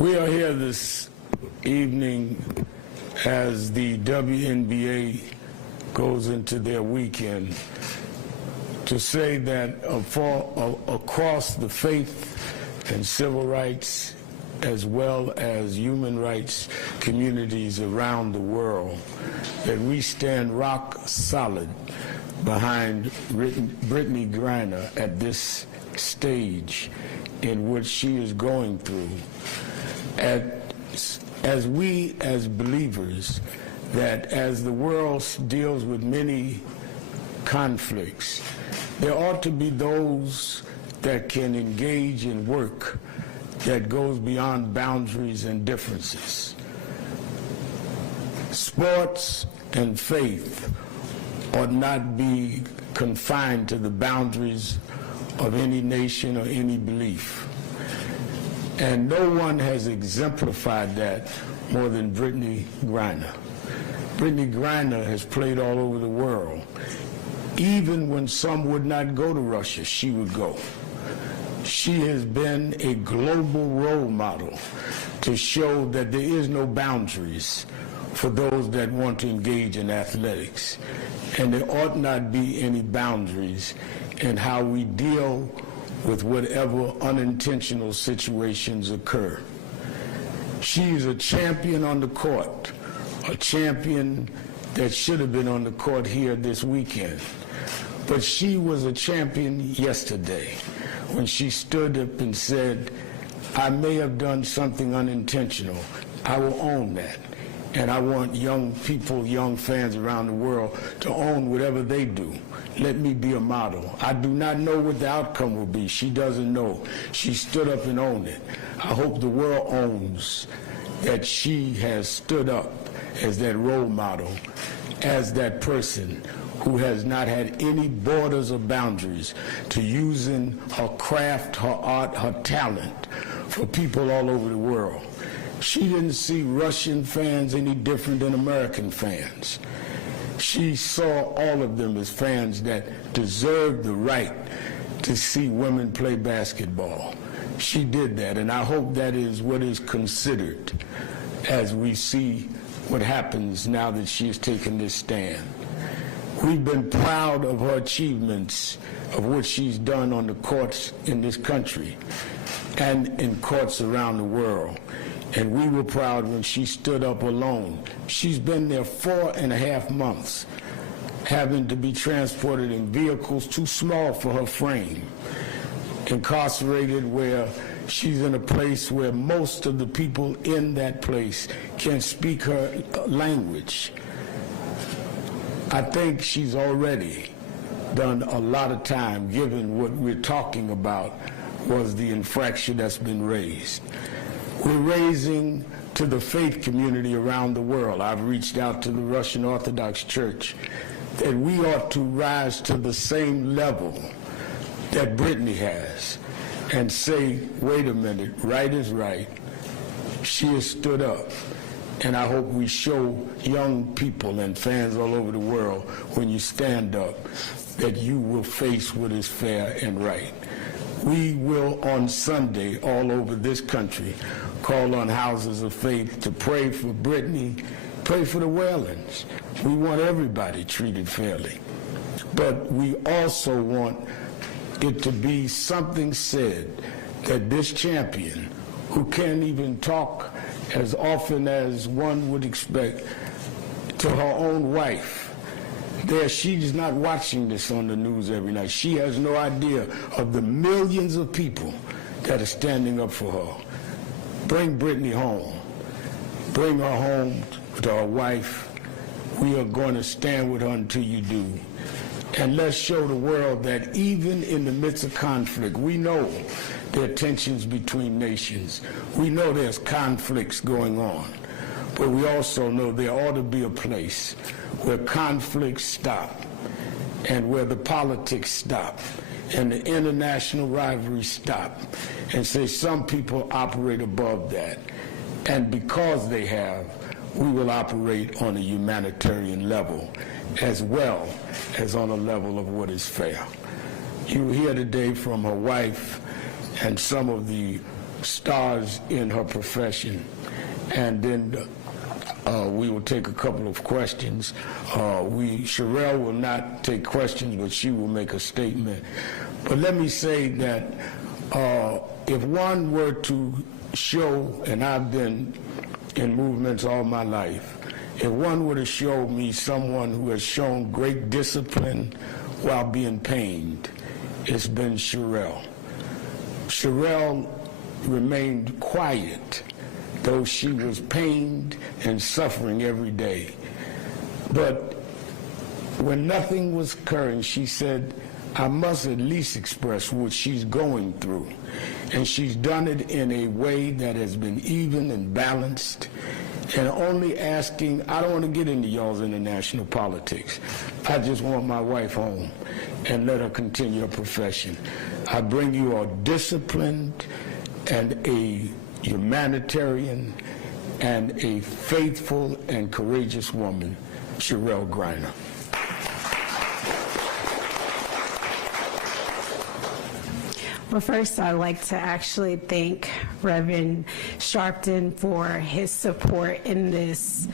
We are here this evening as the WNBA goes into their weekend to say that across the faith and civil rights as well as human rights communities around the world, that we stand rock solid behind Brittney Griner at this stage in which she is going through. As we as believers, that as the world deals with many conflicts, there ought to be those that can engage in work that goes beyond boundaries and differences. Sports and faith ought not be confined to the boundaries of any nation or any belief. And no one has exemplified that more than Brittney Griner. Brittney Griner has played all over the world. Even when some would not go to Russia, she would go. She has been a global role model to show that there is no boundaries for those that want to engage in athletics. And there ought not be any boundaries in how we deal with whatever unintentional situations occur. She is a champion on the court, a champion that should have been on the court here this weekend. But she was a champion yesterday when she stood up and said, I may have done something unintentional. I will own that. And I want young people, young fans around the world to own whatever they do. Let me be a model. I do not know what the outcome will be. She doesn't know. She stood up and owned it. I hope the world owns that she has stood up as that role model, as that person who has not had any borders or boundaries to using her craft, her art, her talent for people all over the world. She didn't see Russian fans any different than American fans. She saw all of them as fans that deserved the right to see women play basketball. She did that, and I hope that is what is considered as we see what happens now that she has taken this stand. We've been proud of her achievements, of what she's done on the courts in this country and in courts around the world. And we were proud when she stood up alone. She's been there 4.5 months, having to be transported in vehicles too small for her frame, incarcerated where she's in a place where most of the people in that place can't speak her language. I think she's already done a lot of time, given what we're talking about was the infraction that's been raised. We're raising to the faith community around the world. I've reached out to the Russian Orthodox Church that we ought to rise to the same level that Brittney has and say, wait a minute, right is right. She has stood up. And I hope we show young people and fans all over the world, when you stand up, that you will face what is fair and right. We will on Sunday all over this country call on houses of faith to pray for Brittney, pray for the Whalens. We want everybody treated fairly. But we also want it to be something said that this champion, who can't even talk as often as one would expect, to her own wife, she's not watching this on the news every night. She has no idea of the millions of people that are standing up for her. Bring Brittney home. Bring her home to her wife. We are going to stand with her until you do. And let's show the world that even in the midst of conflict, we know there are tensions between nations. We know there's conflicts going on. But we also know there ought to be a place where conflicts stop and where the politics stop and the international rivalries stop, and say some people operate above that. And because they have, we will operate on a humanitarian level as well as on a level of what is fair. You will hear today from her wife and some of the stars in her profession. And then we will take a couple of questions. Cherelle will not take questions, but she will make a statement. But let me say that if one were to show, and I've been in movements all my life, if one were to show me someone who has shown great discipline while being pained, it's been Cherelle. Cherelle remained quiet, though she was pained and suffering every day. But when nothing was occurring, she said, I must at least express what she's going through. And she's done it in a way that has been even and balanced, and only asking, I don't want to get into y'all's international politics. I just want my wife home and let her continue her profession. I bring you a disciplined and a humanitarian and a faithful and courageous woman, Cherelle Griner. Well, first, I'd like to actually thank Reverend Sharpton for his support in this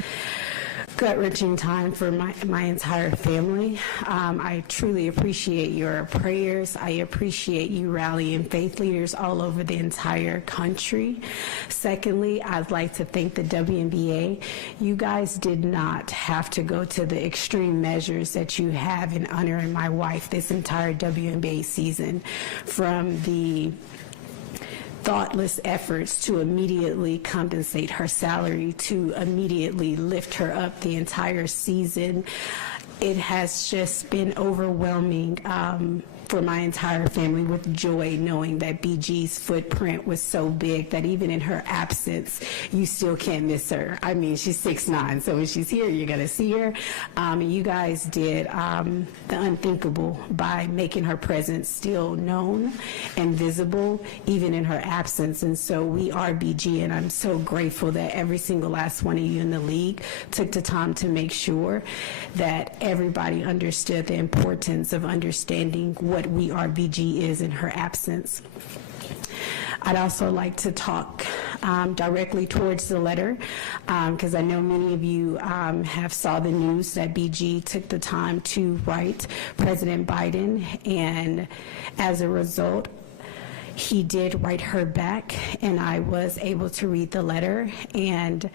gut-wrenching time for my entire family. I truly appreciate your prayers. I appreciate you rallying faith leaders all over the entire country. Secondly, I'd like to thank the WNBA. You guys did not have to go to the extreme measures that you have in honoring my wife this entire WNBA season, from the thoughtless efforts to immediately compensate her salary, to immediately lift her up the entire season. It has just been overwhelming for my entire family, with joy knowing that BG's footprint was so big that even in her absence, you still can't miss her. I mean, she's 6'9", so when she's here, you're gonna see her. You guys did the unthinkable by making her presence still known and visible, even in her absence. And so we are BG, and I'm so grateful that every single last one of you in the league took the time to make sure that everybody understood the importance of understanding what We Are BG is in her absence. I'd also like to talk directly towards the letter, because I know many of you have saw the news that BG took the time to write President Biden, and as a result, he did write her back, and I was able to read the letter, and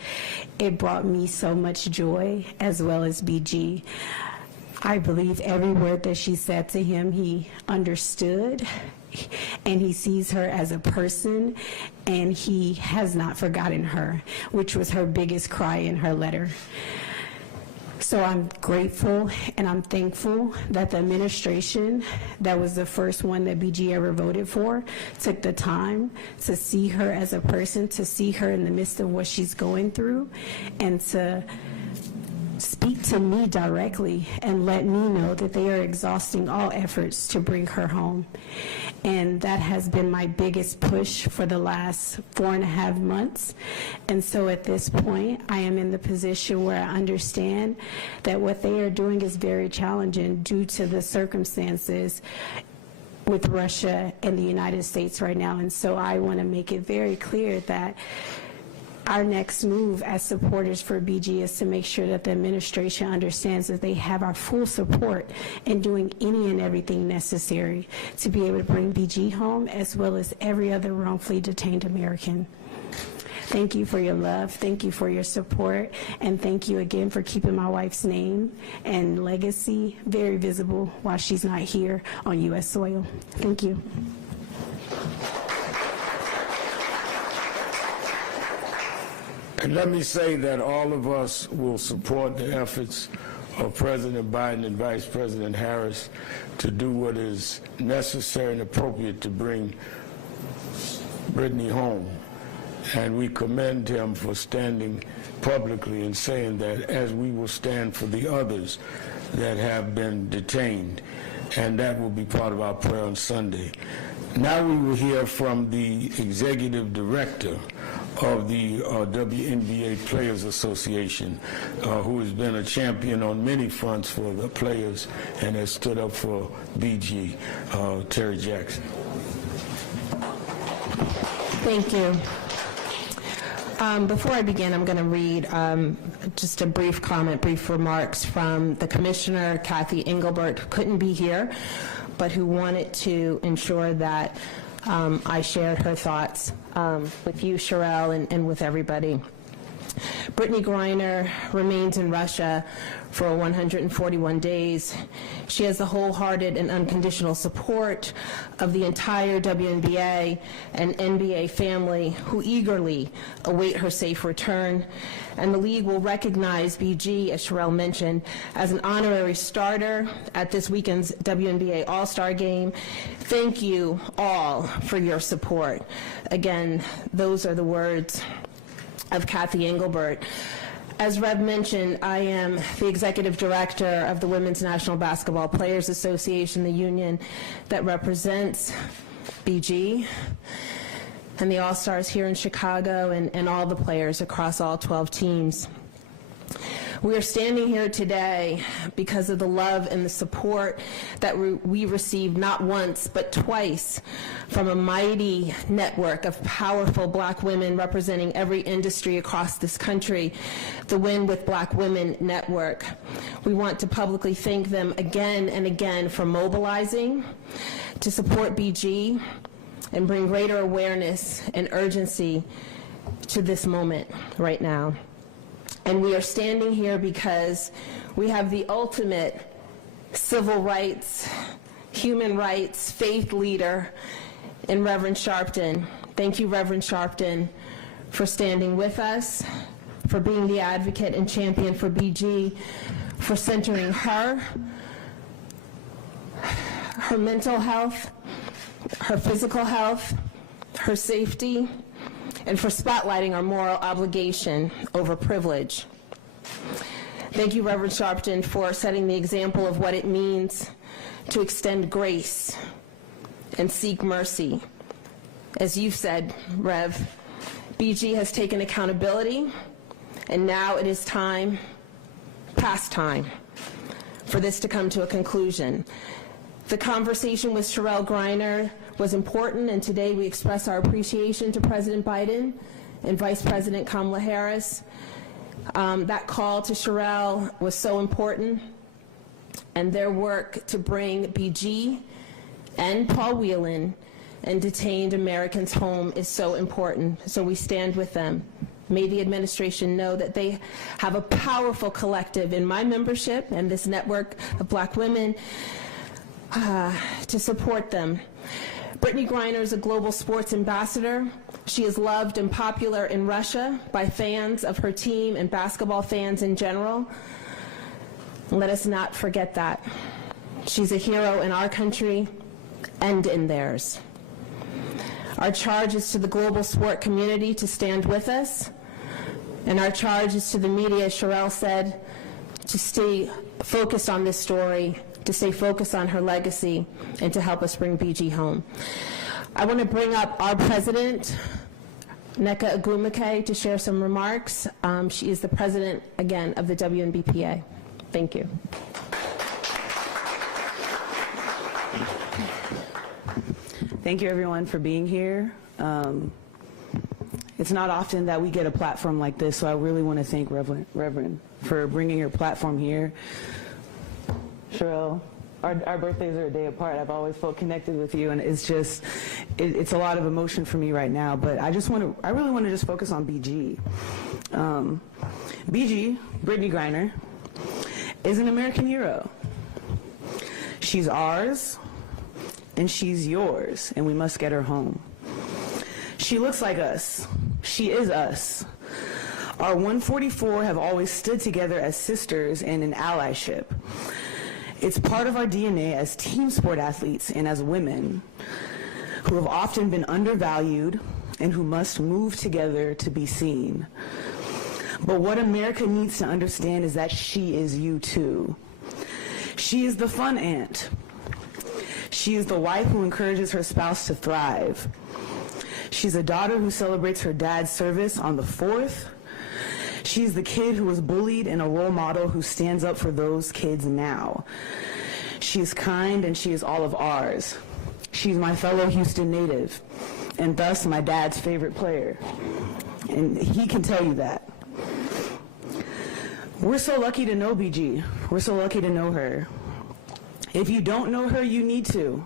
it brought me so much joy, as well as BG. I believe every word that she said to him, he understood, and he sees her as a person, and he has not forgotten her, which was her biggest cry in her letter. So I'm grateful and I'm thankful that the administration, that was the first one that BG ever voted for, took the time to see her as a person, to see her in the midst of what she's going through, and to speak to me directly and let me know that they are exhausting all efforts to bring her home. And that has been my biggest push for the last 4.5 months. And so at this point, I am in the position where I understand that what they are doing is very challenging due to the circumstances with Russia and the United States right now. And so I want to make it very clear that our next move as supporters for BG is to make sure that the administration understands that they have our full support in doing any and everything necessary to be able to bring BG home, as well as every other wrongfully detained American. Thank you for your love, thank you for your support, and thank you again for keeping my wife's name and legacy very visible while she's not here on U.S. soil. Thank you. And let me say that all of us will support the efforts of President Biden and Vice President Harris to do what is necessary and appropriate to bring Brittney home. And we commend him for standing publicly and saying that, as we will stand for the others that have been detained. And that will be part of our prayer on Sunday. Now we will hear from the executive director of the WNBA Players Association, who has been a champion on many fronts for the players and has stood up for BG, Terry Jackson. Thank you. Before I begin, I'm going to read just a brief comment, brief remarks from the Commissioner, Kathy Engelbert, who couldn't be here, but who wanted to ensure that I shared her thoughts with you, Cherelle, and with everybody. Brittney Griner remains in Russia for 141 days. She has the wholehearted and unconditional support of the entire WNBA and NBA family, who eagerly await her safe return. And the league will recognize BG, as Cherelle mentioned, as an honorary starter at this weekend's WNBA All-Star Game. Thank you all for your support. Again, those are the words of Kathy Engelbert. As Rev mentioned, I am the executive director of the Women's National Basketball Players Association, the union that represents BG and the All-Stars here in Chicago and all the players across all 12 teams. We are standing here today because of the love and the support that we received not once but twice from a mighty network of powerful Black women representing every industry across this country, the Win with Black Women Network. We want to publicly thank them again and again for mobilizing to support BG and bring greater awareness and urgency to this moment right now. And we are standing here because we have the ultimate civil rights, human rights, faith leader in Reverend Sharpton. Thank you, Reverend Sharpton, for standing with us, for being the advocate and champion for BG, for centering her mental health, her physical health, her safety, and for spotlighting our moral obligation over privilege. Thank you, Reverend Sharpton, for setting the example of what it means to extend grace and seek mercy. As you've said, Rev, BG has taken accountability, and now it is time, past time, for this to come to a conclusion. The conversation with Cherelle Griner was important, and today we express our appreciation to President Biden and Vice President Kamala Harris. That call to Cherelle was so important, and their work to bring BG and Paul Whelan and detained Americans home is so important. So we stand with them. May the administration know that they have a powerful collective in my membership and this network of Black women to support them. Brittney Griner is a global sports ambassador. She is loved and popular in Russia by fans of her team and basketball fans in general. Let us not forget that. She's a hero in our country and in theirs. Our charge is to the global sport community to stand with us, and our charge is to the media, as Cherelle said, to stay focused on this story, to stay focused on her legacy, and to help us bring BG home. I want to bring up our president, Nneka Agumake, to share some remarks. She is the president, again, of the WNBPA. Thank you. Thank you, everyone, for being here. It's not often that we get a platform like this, so I really want to thank Reverend for bringing your platform here. Cherelle, our birthdays are a day apart. I've always felt connected with you, and it's just, it's a lot of emotion for me right now, but I really want to just focus on BG. BG, Brittney Griner, is an American hero. She's ours, and she's yours, and we must get her home. She looks like us. She is us. Our 144 have always stood together as sisters and in allyship. It's part of our DNA as team sport athletes and as women who have often been undervalued and who must move together to be seen. But what America needs to understand is that she is you too. She is the fun aunt. She is the wife who encourages her spouse to thrive. She's a daughter who celebrates her dad's service on the 4th. She's the kid who was bullied and a role model who stands up for those kids now. She's kind and she is all of ours. She's my fellow Houston native. and thus my dad's favorite player. And he can tell you that. We're so lucky to know BG. We're so lucky to know her. If you don't know her, you need to.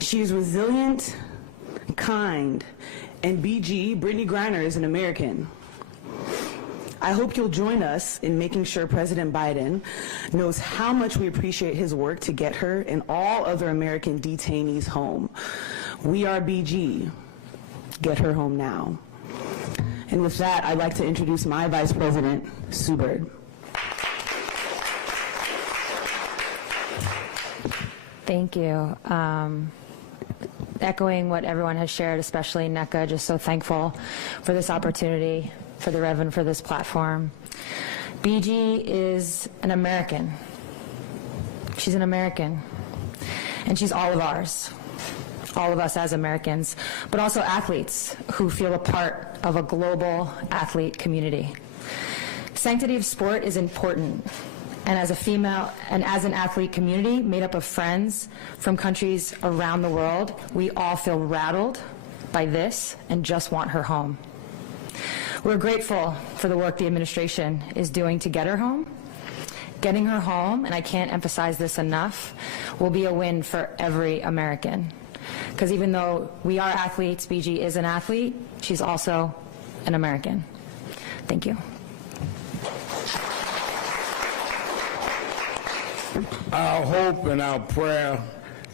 She's resilient, kind, and BG, Brittney Griner, is an American. I hope you'll join us in making sure President Biden knows how much we appreciate his work to get her and all other American detainees home. We are BG. Get her home now. And with that, I'd like to introduce my Vice President, Sue Bird. Thank you. Echoing what everyone has shared, especially NECA, just so thankful for this opportunity, for the Reverend, for this platform. BG is an American. She's an American. And she's all of ours, all of us as Americans, but also athletes who feel a part of a global athlete community. Sanctity of sport is important. And as a female and as an athlete community made up of friends from countries around the world, we all feel rattled by this and just want her home. We're grateful for the work the administration is doing to get her home. Getting her home, and I can't emphasize this enough, will be a win for every American. Because even though we are athletes, BG is an athlete, she's also an American. Thank you. Our hope and our prayer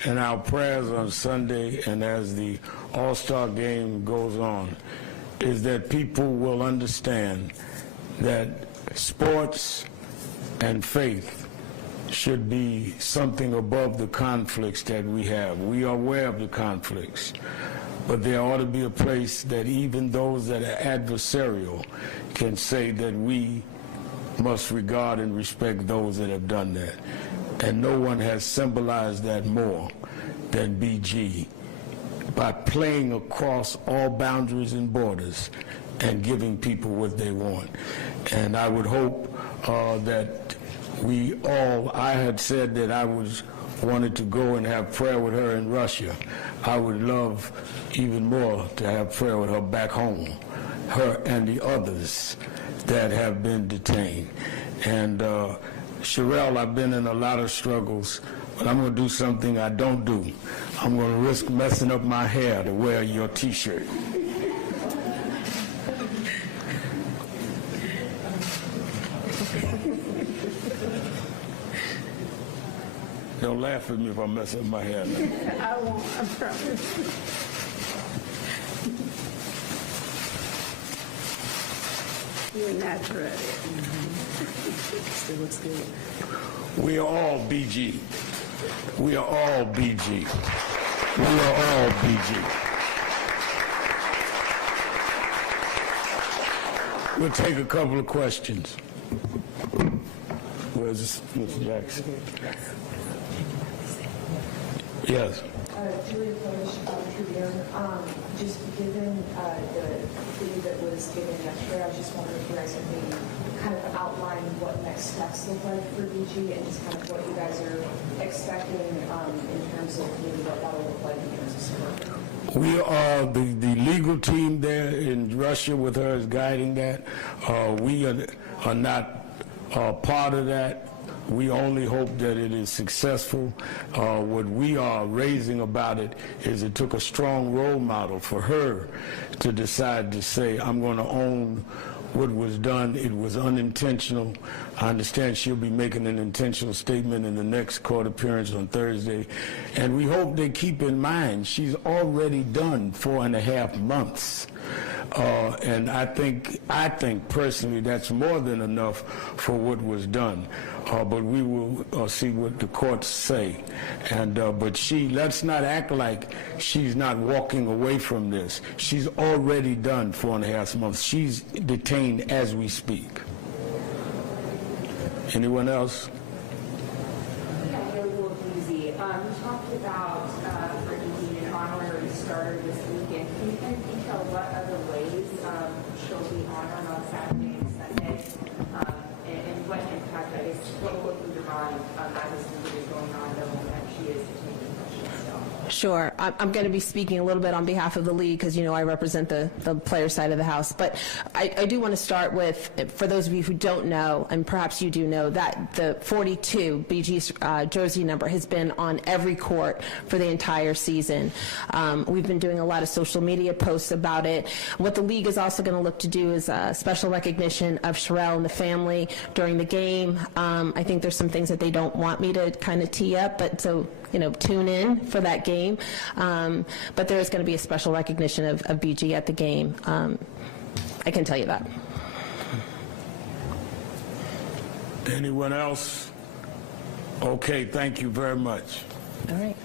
and our prayers on Sunday and as the All-Star game goes on is that people will understand that sports and faith should be something above the conflicts that we have. We are aware of the conflicts, but there ought to be a place that even those that are adversarial can say that we must regard and respect those that have done that. And no one has symbolized that more than BG by playing across all boundaries and borders and giving people what they want. And I would hope that we all, I had said that I wanted to go and have prayer with her in Russia. I would love even more to have prayer with her back home, her and the others that have been detained. And Cherelle, I've been in a lot of struggles, but I'm going to do something I don't do. I'm going to risk messing up my hair to wear your T-shirt. Don't laugh at me if I mess up my hair. I won't, I promise. You're natural at it. Still looks good. We are all BG. We are all BG. We are all BG. We'll take a couple of questions. Where's Mr. Jackson? Yes. Julia Polish, Tribune. Just given the fee that was given yesterday, I was just wondering if you guys could maybe kind of outline what next steps look like for BG and just kind of what you guys are expecting in terms of maybe what that will look like in terms of support. We are the legal team there in Russia with her is guiding that. We are not part of that. We only hope that it is successful. What we are raising about it is it took a strong role model for her to decide to say, I'm going to own what was done. It was unintentional. I understand she'll be making an intentional statement in the next court appearance on Thursday. And we hope they keep in mind she's already done 4.5 months. And I think personally that's more than enough for what was done. But we will see what the courts say. And but let's not act like she's not walking away from this. She's already done 4.5 months. She's detained as we speak. Anyone else? Yeah, real easy. You talked about Brittney being an honorary starter this weekend. Can you kind of detail what other ways she'll be honored on Saturday and Sunday, and what impact, I guess, what will go through your mind as this movie is going on, knowing that she is taking questions still? Sure. I'm going to be speaking a little bit on behalf of the league because, you know, I represent the player side of the house. But I do want to start with, for those of you who don't know, and perhaps you do know, that the 42, BG's jersey number, has been on every court for the entire season. We've been doing a lot of social media posts about it. What the league is also going to look to do is a special recognition of Cherelle and the family during the game. I think there's some things that they don't want me to kind of tee up, but so, you know, tune in for that game. But there is going to be a special recognition of BG at the game. I can tell you that. Anyone else? Okay, thank you very much. All right.